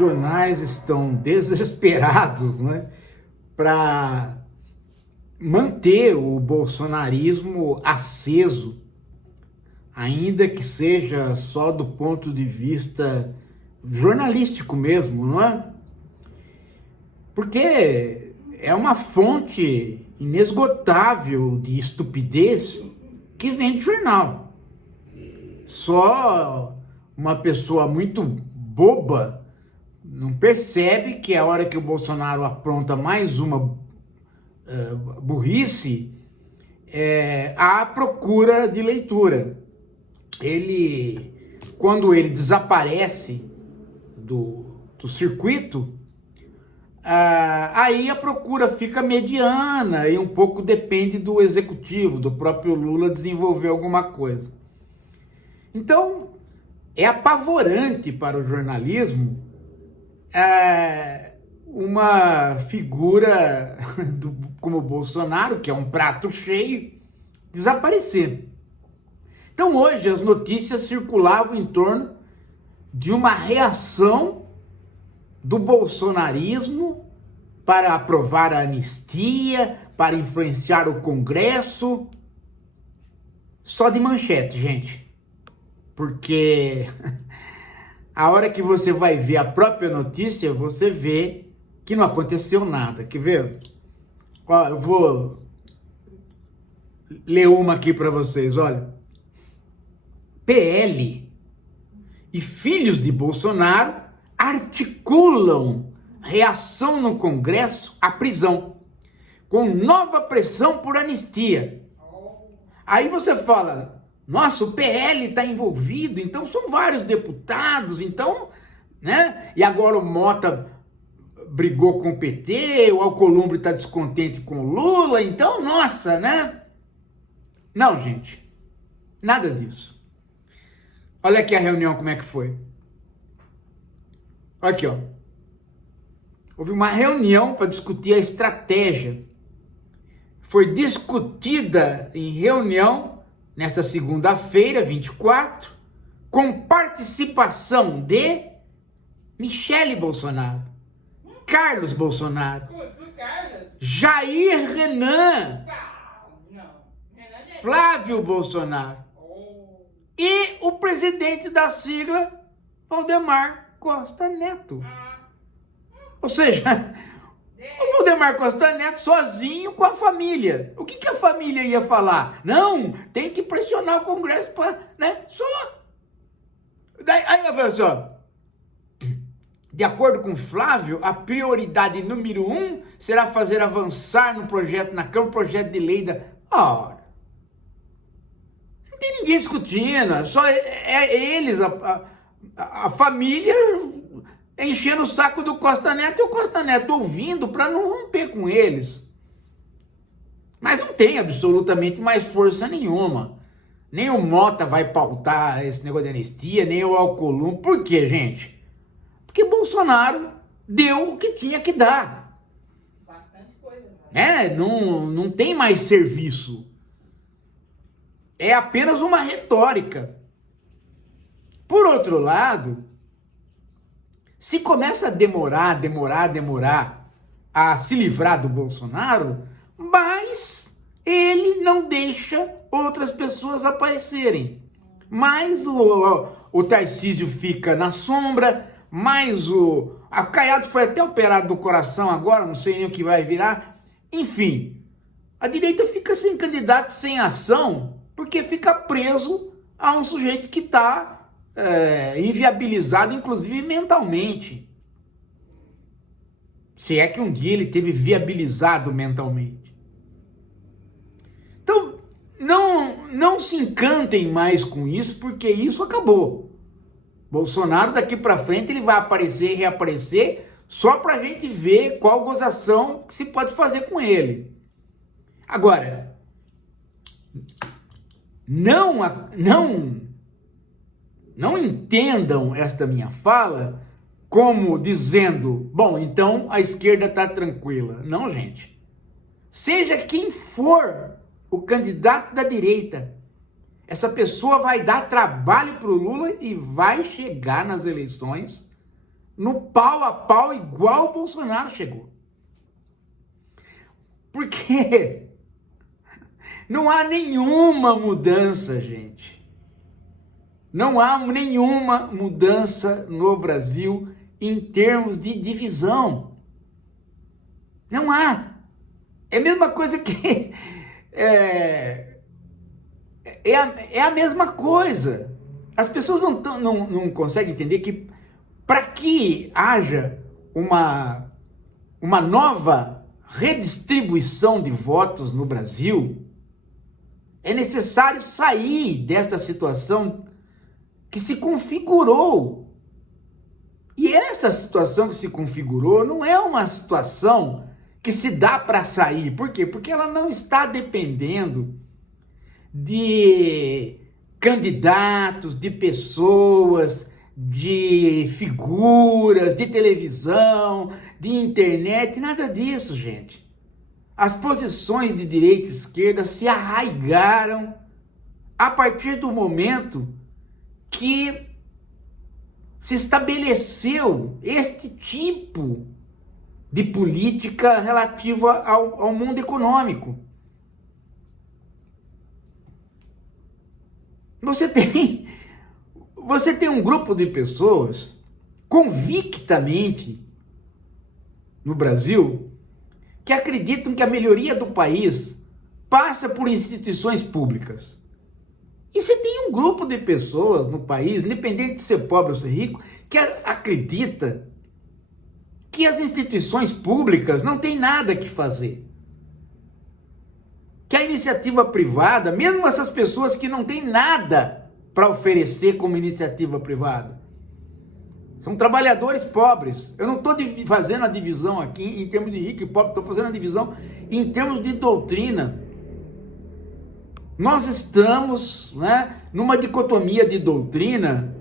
jornais estão desesperados, né, para manter o bolsonarismo aceso, ainda que seja só do ponto de vista jornalístico mesmo, não é? Porque é uma fonte inesgotável de estupidez que vem de jornal. Só uma pessoa muito boba não percebe que a hora que o Bolsonaro apronta mais uma burrice, há procura de leitura. Quando ele desaparece do circuito, aí a procura fica mediana e um pouco depende do executivo, do próprio Lula desenvolver alguma coisa. Então, é apavorante para o jornalismo uma figura como o Bolsonaro, que é um prato cheio, desaparecer. Então hoje as notícias circulavam em torno de uma reação do bolsonarismo para aprovar a anistia, para influenciar o Congresso, só de manchete, gente. Porque a hora que você vai ver a própria notícia, você vê que não aconteceu nada. Quer ver? Ó, eu vou ler uma aqui para vocês, olha. PL e filhos de Bolsonaro articulam reação no Congresso à prisão, com nova pressão por anistia. Aí você fala, nossa, o PL está envolvido, então são vários deputados, então, né? E agora o Mota brigou com o PT, o Alcolumbre está descontente com o Lula, então, nossa, né? Não, gente, nada disso. Olha aqui a reunião, como é que foi. Aqui, ó. Houve uma reunião para discutir a estratégia. Foi discutida em reunião nesta segunda-feira, 24, com participação de Michele Bolsonaro, Carlos Bolsonaro, Jair Renan, Flávio Bolsonaro e o presidente da sigla, Valdemar Costa Neto. Ou seja, o Valdemar Costa Neto sozinho com a família. O que a família ia falar? Não, tem que pressionar o Congresso para, né? Só. Aí eu falo assim, de acordo com Flávio, a prioridade número 1 será fazer avançar no projeto, na Câmara, o projeto de lei da... Ora, não tem ninguém discutindo, só eles, a família enchendo o saco do Costa Neto e o Costa Neto ouvindo para não romper com eles. Mas não tem absolutamente mais força nenhuma. Nem o Mota vai pautar esse negócio de anistia, nem o Alcolumbre. Por quê, gente? Porque Bolsonaro deu o que tinha que dar. Bastante coisa, né? Não tem mais serviço. É apenas uma retórica. Por outro lado, se começa a demorar a se livrar do Bolsonaro, mas ele não deixa outras pessoas aparecerem. Mas o Tarcísio fica na sombra, mas o Caiado foi até operado do coração agora, não sei nem o que vai virar. Enfim, a direita fica sem candidato, sem ação, porque fica preso a um sujeito que está inviabilizado, inclusive mentalmente. Se é que um dia ele teve viabilizado mentalmente. Então, não se encantem mais com isso, porque isso acabou. Bolsonaro daqui para frente ele vai aparecer e reaparecer só para a gente ver qual gozação que se pode fazer com ele. Agora, não entendam esta minha fala como dizendo, bom, então a esquerda está tranquila. Não, gente. Seja quem for o candidato da direita, essa pessoa vai dar trabalho para o Lula e vai chegar nas eleições no pau a pau igual o Bolsonaro chegou. Porque não há nenhuma mudança, gente. Não há nenhuma mudança no Brasil em termos de divisão. Não há. É a mesma coisa que... É a mesma coisa. As pessoas não conseguem entender que para que haja uma nova redistribuição de votos no Brasil, é necessário sair desta situação que se configurou. E essa situação que se configurou não é uma situação que se dá para sair. Por quê? Porque ela não está dependendo de candidatos, de pessoas, de figuras, de televisão, de internet, nada disso, gente. As posições de direita e esquerda se arraigaram a partir do momento que se estabeleceu este tipo de política relativa ao mundo econômico. Você tem um grupo de pessoas convictamente no Brasil que acreditam que a melhoria do país passa por instituições públicas. E você tem um grupo de pessoas no país, independente de ser pobre ou ser rico, que acredita que as instituições públicas não têm nada que fazer. Que a iniciativa privada, mesmo essas pessoas que não têm nada para oferecer como iniciativa privada, são trabalhadores pobres. Eu não estou fazendo a divisão aqui em termos de rico e pobre, estou fazendo a divisão em termos de doutrina. Nós estamos, né, numa dicotomia de doutrina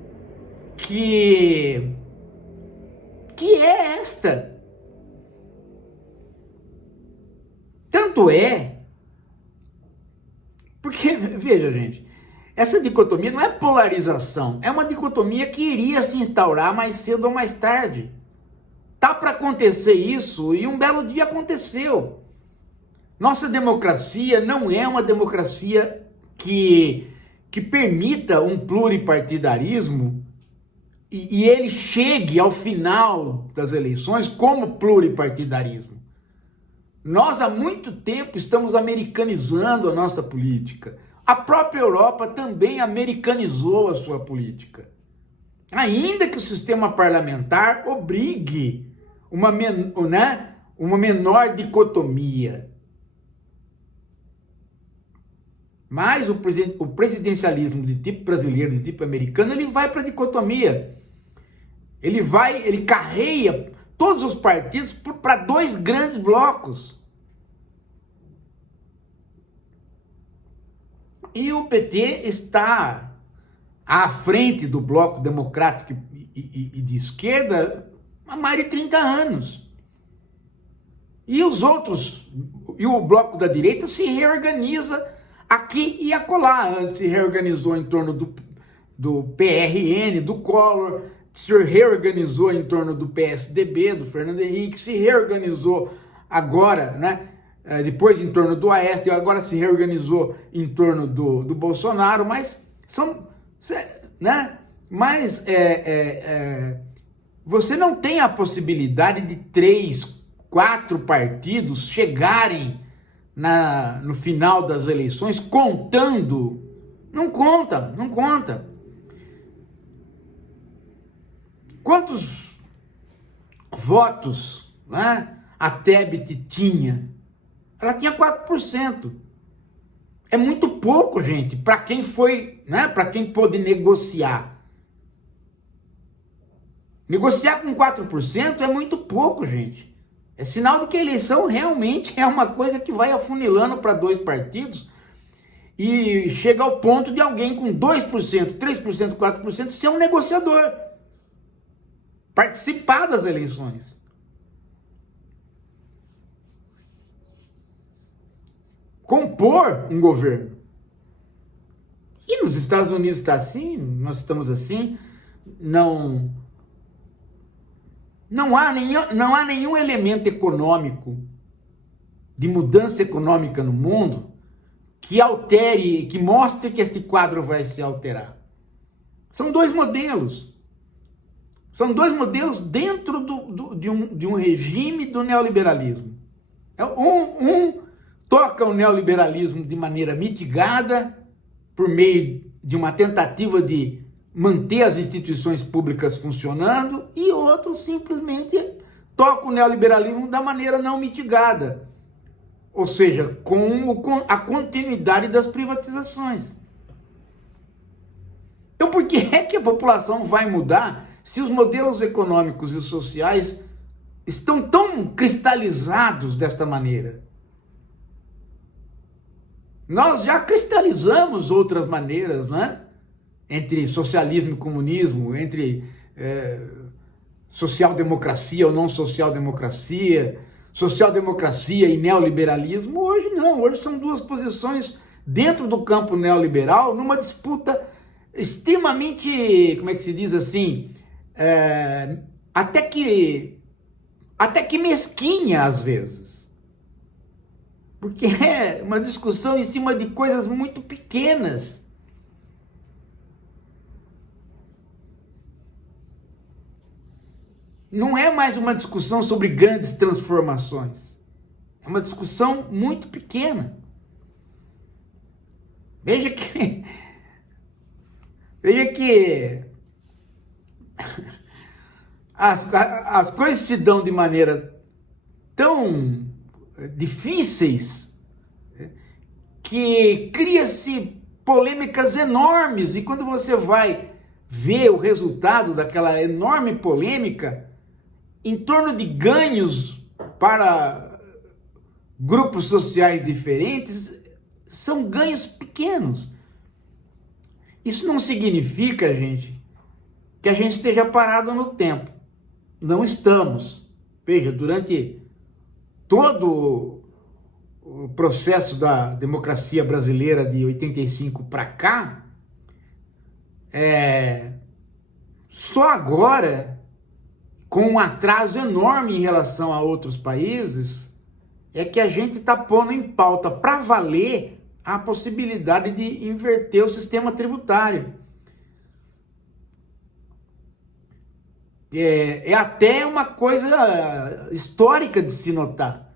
que é esta. Tanto é, porque, veja, gente, essa dicotomia não é polarização, é uma dicotomia que iria se instaurar mais cedo ou mais tarde. Tá para acontecer isso e um belo dia aconteceu. Nossa democracia não é uma democracia que permita um pluripartidarismo e ele chegue ao final das eleições como pluripartidarismo. Nós há muito tempo estamos americanizando a nossa política. A própria Europa também americanizou a sua política. Ainda que o sistema parlamentar obrigue uma menor dicotomia. Mas o presidencialismo de tipo brasileiro, de tipo americano, ele vai para a dicotomia. Ele carreia todos os partidos para dois grandes blocos. E o PT está à frente do bloco democrático e de esquerda há mais de 30 anos. E os outros, e o bloco da direita se reorganiza aqui e acolá. Antes se reorganizou em torno do PRN, do Collor, se reorganizou em torno do PSDB, do Fernando Henrique, se reorganizou agora, né? Depois em torno do Aécio, agora se reorganizou em torno do Bolsonaro, mas você não tem a possibilidade de 3, 4 partidos chegarem no final das eleições contando. Não conta. Quantos votos, né, a Tebet tinha? Ela tinha 4%. É muito pouco, gente, para quem foi, né, para quem pôde negociar. Negociar com 4% é muito pouco, gente. É sinal de que a eleição realmente é uma coisa que vai afunilando para 2 partidos e chega ao ponto de alguém com 2%, 3%, 4% ser um negociador. Participar das eleições. Compor um governo. E nos Estados Unidos está assim, nós estamos assim, não Não há nenhum elemento econômico, de mudança econômica no mundo, que altere, que mostre que esse quadro vai se alterar. São dois modelos. São dois modelos dentro de um regime do neoliberalismo. Um toca o neoliberalismo de maneira mitigada, por meio de uma tentativa de manter as instituições públicas funcionando, e outro simplesmente toca o neoliberalismo da maneira não mitigada, ou seja, com a continuidade das privatizações. Então, por que é que a população vai mudar se os modelos econômicos e sociais estão tão cristalizados desta maneira? Nós já cristalizamos outras maneiras, né? Entre socialismo e comunismo, entre social-democracia ou não social-democracia, social-democracia e neoliberalismo. Hoje não, hoje são duas posições dentro do campo neoliberal, numa disputa extremamente, como é que se diz assim, até que mesquinha às vezes. Porque é uma discussão em cima de coisas muito pequenas. Não é mais uma discussão sobre grandes transformações. É uma discussão muito pequena. Veja que as coisas se dão de maneira tão difíceis que cria-se polêmicas enormes, e quando você vai ver o resultado daquela enorme polêmica em torno de ganhos para grupos sociais diferentes, são ganhos pequenos. Isso não significa, gente, que a gente esteja parado no tempo. Não estamos. Veja, durante todo o processo da democracia brasileira de 85 para cá, só agora, com um atraso enorme em relação a outros países, é que a gente está pondo em pauta para valer a possibilidade de inverter o sistema tributário. É até uma coisa histórica de se notar.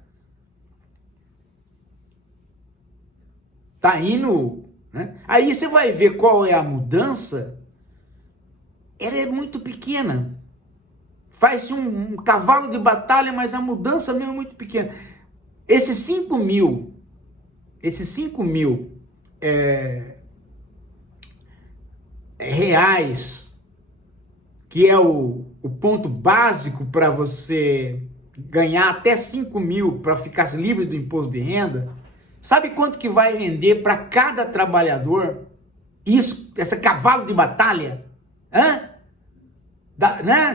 Tá indo, né? Aí você vai ver qual é a mudança. Ela é muito pequena. Faz-se um cavalo de batalha, mas a mudança mesmo é muito pequena. Esses 5 mil reais, que é o ponto básico para você ganhar até 5 mil para ficar livre do imposto de renda, sabe quanto que vai render para cada trabalhador isso, esse cavalo de batalha? Né?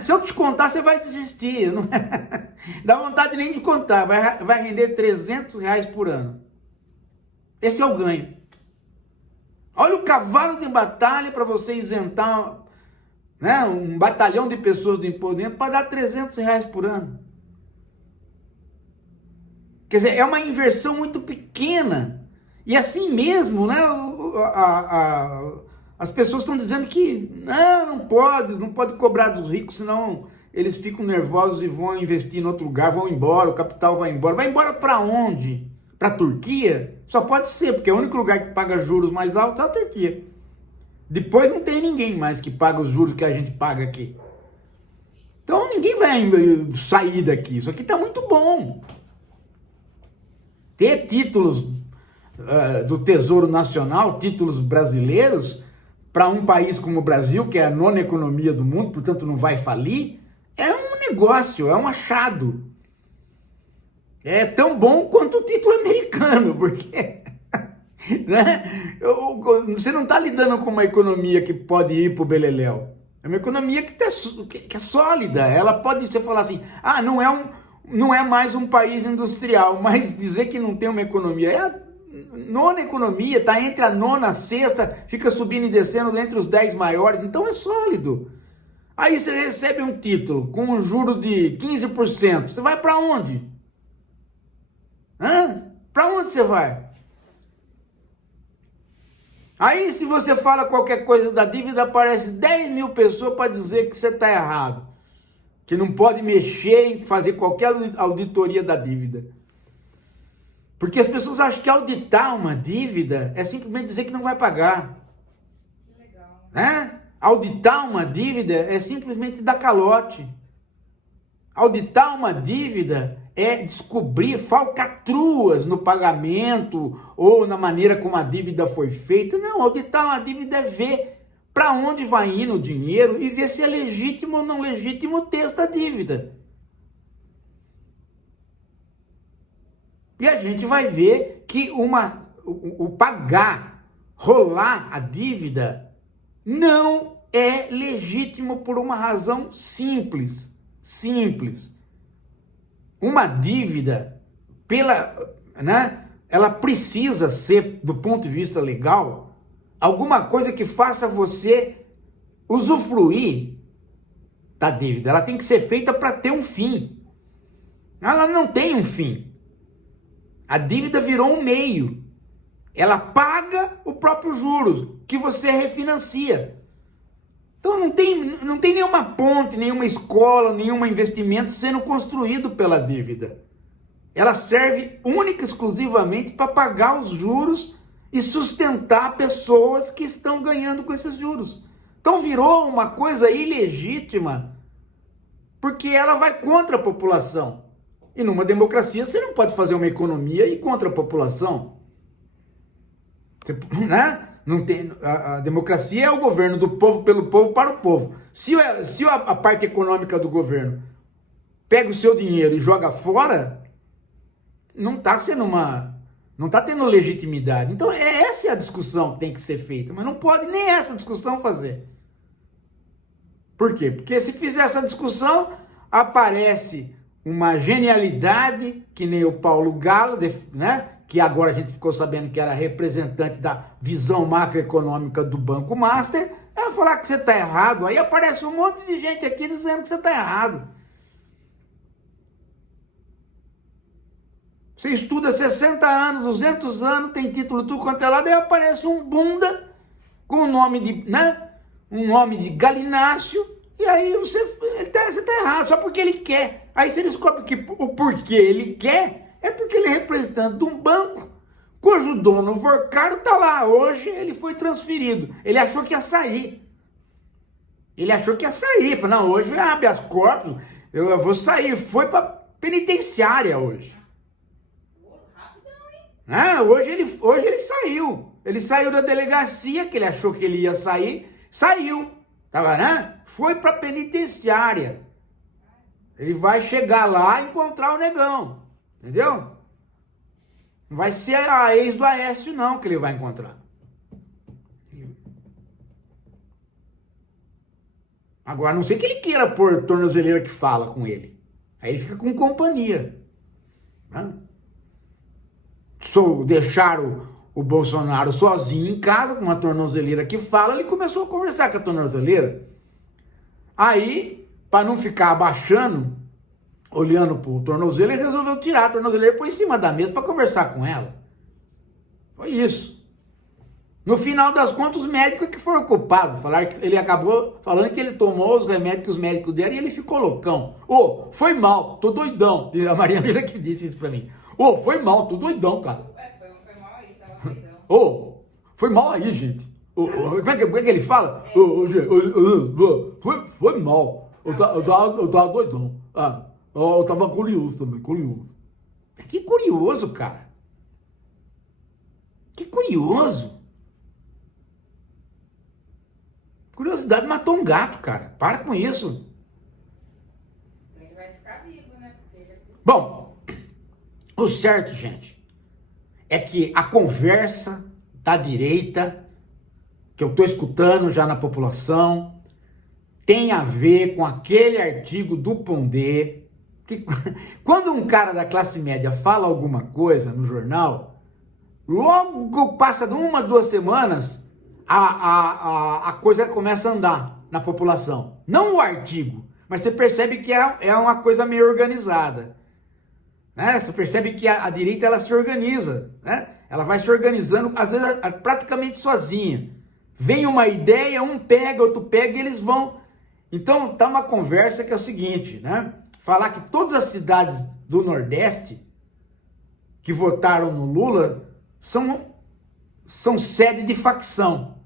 Se eu te contar, você vai desistir. Não dá vontade nem de contar. Vai render R$300 por ano. Esse é o ganho. Olha o cavalo de batalha para você isentar, né, um batalhão de pessoas do imposto de renda para dar R$300 por ano. Quer dizer, é uma inversão muito pequena. E assim mesmo, né, as pessoas estão dizendo que não pode cobrar dos ricos, senão eles ficam nervosos e vão investir em outro lugar, vão embora, o capital vai embora. Vai embora para onde? Para a Turquia? Só pode ser, porque é o único lugar que paga juros mais altos é a Turquia. Depois não tem ninguém mais que paga os juros que a gente paga aqui. Então ninguém vai sair daqui. Isso aqui está muito bom. Ter títulos do Tesouro Nacional, títulos brasileiros, para um país como o Brasil, que é a 9ª economia do mundo, portanto não vai falir, é um negócio, é um achado. É tão bom quanto o título americano, porque né, você não está lidando com uma economia que pode ir para o beleléu. É uma economia que é sólida. Ela pode, você falar assim, não é mais um país industrial, mas dizer que não tem uma economia, é a 9ª economia, está entre a 9ª, a 6ª, fica subindo e descendo entre os 10 maiores, então é sólido. Aí você recebe um título com um juro de 15%. Você vai para onde? Para onde você vai? Aí se você fala qualquer coisa da dívida, aparece 10 mil pessoas para dizer que você está errado. Que não pode mexer em fazer qualquer auditoria da dívida. Porque as pessoas acham que auditar uma dívida é simplesmente dizer que não vai pagar. Que legal. Auditar uma dívida é simplesmente dar calote. Auditar uma dívida é descobrir falcatruas no pagamento ou na maneira como a dívida foi feita. Não, auditar uma dívida é ver para onde vai indo o dinheiro e ver se é legítimo ou não legítimo o texto da dívida. E a gente vai ver que o pagar, rolar a dívida, não é legítimo por uma razão simples. Simples. Uma dívida, ela precisa ser, do ponto de vista legal, alguma coisa que faça você usufruir da dívida. Ela tem que ser feita para ter um fim. Ela não tem um fim. A dívida virou um meio. Ela paga o próprio juros que você refinancia. Então não tem nenhuma ponte, nenhuma escola, nenhum investimento sendo construído pela dívida. Ela serve única e exclusivamente para pagar os juros e sustentar pessoas que estão ganhando com esses juros. Então virou uma coisa ilegítima porque ela vai contra a população. E numa democracia você não pode fazer uma economia e ir contra a população. Não tem, a democracia é o governo do povo, pelo povo, para o povo. Se a parte econômica do governo pega o seu dinheiro e joga fora, não está tendo legitimidade. Então essa é a discussão que tem que ser feita, mas não pode nem essa discussão fazer. Por quê? Porque se fizer essa discussão, aparece uma genialidade, que nem o Paulo Galo, que agora a gente ficou sabendo que era representante da visão macroeconômica do Banco Master, ela falar que você está errado, aí aparece um monte de gente aqui dizendo que você está errado. Você estuda 60 anos, 200 anos, tem título tudo quanto é lado, aí aparece um bunda com o nome de Galinácio, e aí você está errado, só porque ele quer. Aí você descobre que o porquê ele quer é porque ele é representante de um banco cujo dono, o Vorcaro, está lá. Hoje ele foi transferido. Ele achou que ia sair. Falou, não, hoje vem habeas corpus, eu vou sair. Foi para penitenciária hoje. Hoje ele saiu. Ele saiu da delegacia, que ele achou que ele ia sair. Saiu. Foi para penitenciária. Ele vai chegar lá e encontrar o negão. Entendeu? Não vai ser a ex do Aécio, não, que ele vai encontrar. Agora, a não sei que ele queira pôr tornozeleira que fala com ele. Aí ele fica com companhia. Deixar o Bolsonaro sozinho em casa, com uma tornozeleira que fala, ele começou a conversar com a tornozeleira. Aí, para não ficar abaixando, olhando pro tornozelo, ele resolveu tirar a tornozeleira e pôr em cima da mesa para conversar com ela. Foi isso. No final das contas, os médicos que foram culpados. Ele acabou falando que ele tomou os remédios que os médicos deram e ele ficou loucão. Foi mal, tô doidão. A Maria Mira que disse isso pra mim. Foi mal, tô doidão, cara. Foi mal aí, tava doidão. Foi mal aí, gente. Como é que ele fala? Foi mal. Eu tava doidão. Eu tava curioso também, curioso. Que curioso, cara. Que curioso. Curiosidade matou um gato, cara. Para com isso. Ele vai ficar vivo, né? Bom, o certo, gente, é que a conversa da direita, que eu estou escutando já na população, tem a ver com aquele artigo do Pondé, que quando um cara da classe média fala alguma coisa no jornal, logo passa de 1, 2 semanas, a coisa começa a andar na população. não o artigo, mas você percebe que é uma coisa meio organizada, né? Você percebe que a direita ela se organiza, né? Ela vai se organizando, às vezes praticamente sozinha. Vem uma ideia, um pega, outro pega e eles vão. Então tá uma conversa que é o seguinte, né? Falar que todas as cidades do Nordeste que votaram no Lula são sede de facção.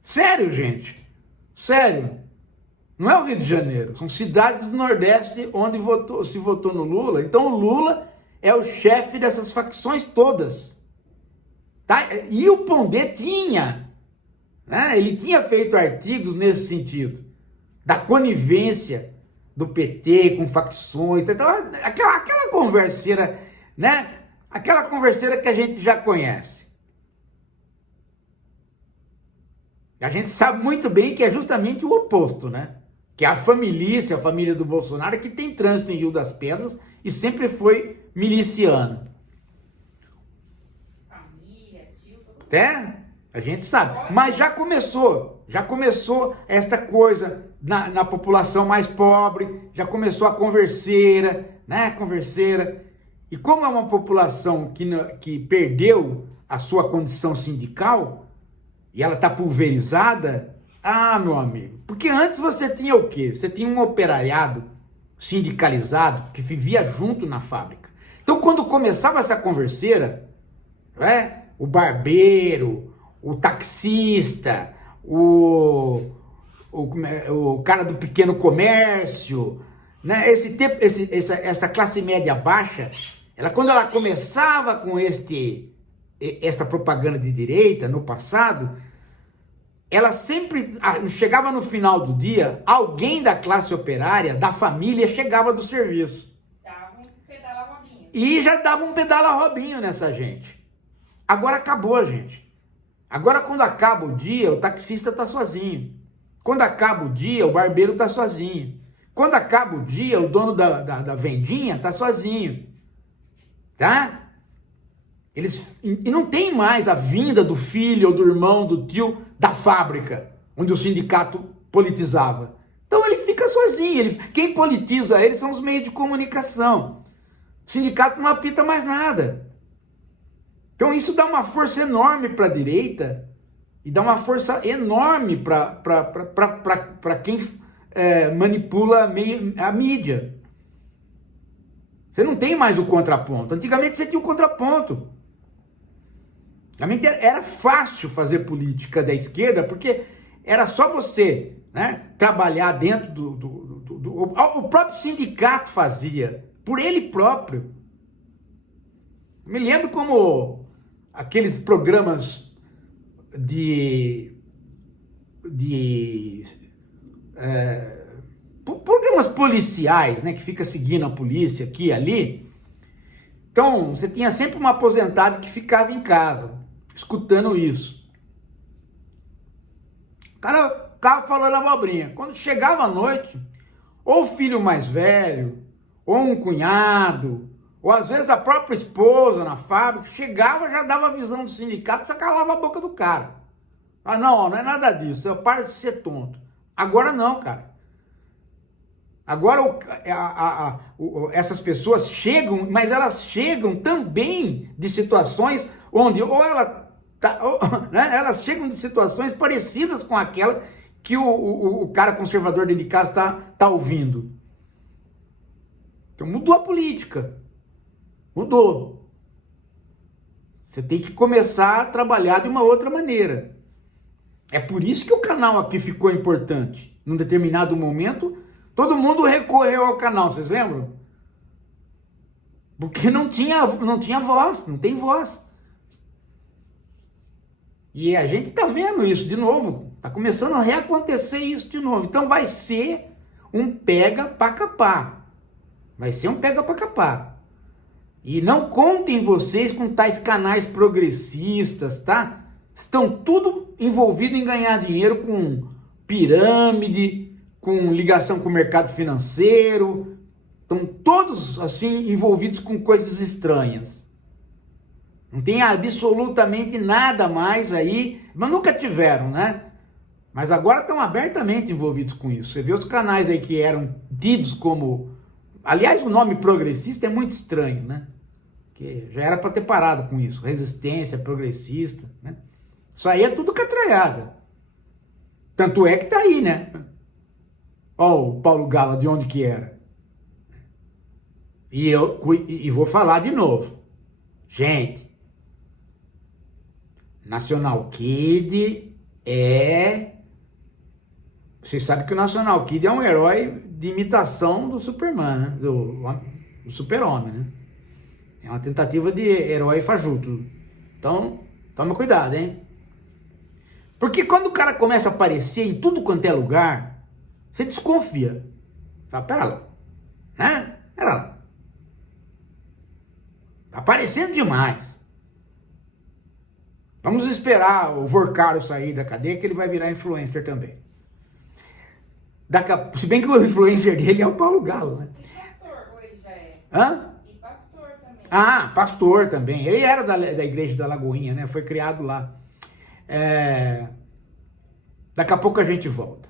Sério, gente. Sério. Não é o Rio de Janeiro. São cidades do Nordeste onde se votou no Lula. Então o Lula é o chefe dessas facções todas. Tá? E o Pondé tinha, né? Ele tinha feito artigos nesse sentido. Da conivência do PT com facções. Então, aquela converseira, né? Aquela converseira que a gente já conhece. A gente sabe muito bem que é justamente o oposto, né? Que é a família do Bolsonaro, que tem trânsito em Rio das Pedras e sempre foi miliciano. Família, tio, todo mundo. Até a gente sabe. Mas já começou esta coisa na população mais pobre, já começou a converseira, né? Converseira. E como é uma população que perdeu a sua condição sindical, e ela está pulverizada, meu amigo, porque antes você tinha o quê? Você tinha um operariado sindicalizado que vivia junto na fábrica. Então quando começava essa converseira, né, o barbeiro, o taxista, o cara do pequeno comércio, né, essa classe média baixa, quando ela começava com esta propaganda de direita no passado, ela sempre chegava no final do dia, alguém da classe operária, da família, chegava do serviço. Dava um pedala-robinho. E já dava um pedala-robinho nessa gente. Agora acabou, gente. Agora quando acaba o dia, o taxista tá sozinho. Quando acaba o dia, o barbeiro tá sozinho. Quando acaba o dia, o dono da vendinha tá sozinho. Tá? E não tem mais a vinda do filho ou do irmão, do tio, da fábrica, onde o sindicato politizava. Então ele fica sozinho. Quem politiza ele são os meios de comunicação. O sindicato não apita mais nada. Então isso dá uma força enorme para a direita e dá uma força enorme para quem manipula a mídia. Você não tem mais o contraponto. Antigamente você tinha o contraponto. Antigamente era fácil fazer política da esquerda, porque era só você, né, trabalhar dentro o próprio sindicato fazia, por ele próprio. Me lembro como aqueles programas programas policiais, né, que fica seguindo a polícia aqui e ali. Então, você tinha sempre um aposentado que ficava em casa, escutando isso. O cara ficava falando abobrinha. Quando chegava a noite, ou o filho mais velho, ou um cunhado, ou às vezes a própria esposa na fábrica, chegava, já dava a visão do sindicato, já calava a boca do cara. Não é nada disso, para de ser tonto. Agora não, cara. Agora essas pessoas chegam, mas elas chegam também de situações onde elas chegam de situações parecidas com aquela que o cara conservador dentro de casa tá ouvindo. Então mudou a política. Mudou. Você tem que começar a trabalhar de uma outra maneira. É por isso que o canal aqui ficou importante. Num determinado momento, todo mundo recorreu ao canal, vocês lembram? Porque não tinha voz, não tem voz. E a gente tá vendo isso de novo. Tá começando a reacontecer isso de novo. Então vai ser um pega pra capar. Vai ser um pega pra capar. E não contem vocês com tais canais progressistas, tá? Estão tudo envolvido em ganhar dinheiro com pirâmide, com ligação com o mercado financeiro. Estão todos assim envolvidos com coisas estranhas. Não tem absolutamente nada mais aí, mas nunca tiveram, né? Mas agora estão abertamente envolvidos com isso. Você vê os canais aí que eram tidos como... Aliás, o nome progressista é muito estranho, né? Que já era para ter parado com isso. Resistência, progressista, né? Isso aí é tudo catraiada. Tanto é que tá aí, né? Ó, o Paulo Gala, de onde que era. E vou falar de novo. Gente, National Kid é... Vocês sabem que o National Kid é um herói de imitação do Superman, né? Do Super-Homem, né? É uma tentativa de herói fajuto. Então, toma cuidado, hein? Porque quando o cara começa a aparecer em tudo quanto é lugar, você desconfia. Fala, pera lá. Né? Pera lá. Tá aparecendo demais. Vamos esperar o Vorcaro sair da cadeia, que ele vai virar influencer também. Se bem que o influencer dele é o Paulo Galo, né? E pastor hoje já é. Hã? E pastor também. Ah, pastor também. Ele era da igreja da Lagoinha, né? Foi criado lá. Daqui a pouco a gente volta.